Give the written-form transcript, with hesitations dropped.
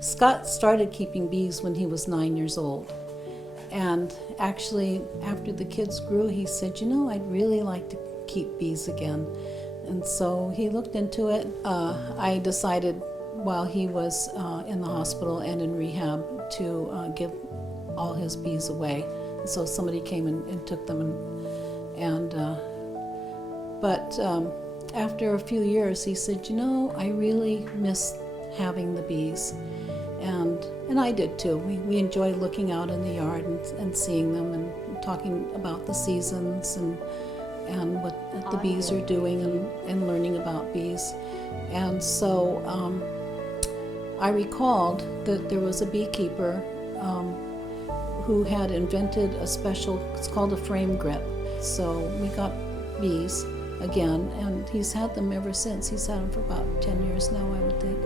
Scott started keeping bees when he was 9 years old. And actually, after the kids grew, he said, I'd really like to keep bees again. And so he looked into it. I decided while he was in the hospital and in rehab to give all his bees away. So somebody came and took them. But after a few years, he said, I really miss having the bees. And I did too. We enjoyed looking out in the yard and seeing them and talking about the seasons and what the bees are doing and learning about bees. And so I recalled that there was a beekeeper who had invented a special, it's called a frame grip. So we got bees again, and he's had them ever since. He's had them for about 10 years now, I would think.